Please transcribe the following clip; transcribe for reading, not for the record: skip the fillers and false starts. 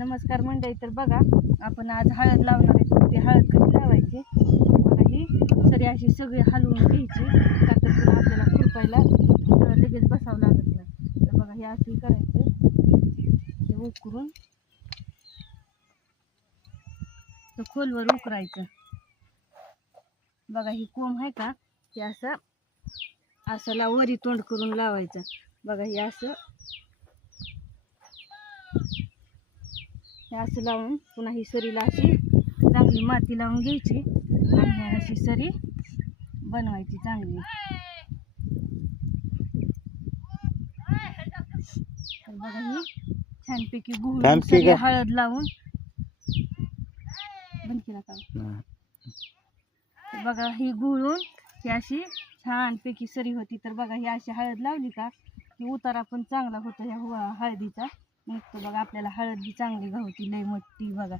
नमस्कार मंडळी. तर बघा आपण आज हळद लावणार आहे. तर ती हळद कशी लावायची बघा. ही सरी अशी सगळी हलवून घ्यायची, का तर पुन्हा आपल्याला खुरपायला लगेच बसावं लागत नाही. तर बघा हे अशी करायचं, ते उकरून तर खोलवर उकरायचं. बघा ही कोंब आहे का, ते असं असं वरी तोंड करून लावायचं. बघा हे असं लावून पुन्हा ही सरीला अशी चांगली माती लावून घ्यायची आणि अशी सरी बनवायची चांगली. तर बघा ही छानपैकी गुळून सरी हळद लावून बनकी का. बघा ही गुळून ही अशी छानपैकी सरी होती. तर बघा ही अशी हळद लावली का की उतारा पण चांगला होतो ह्या हळदीचा निघतो. बघा आपल्याला हळद बी चांगली गावती, लय मोठी बघा.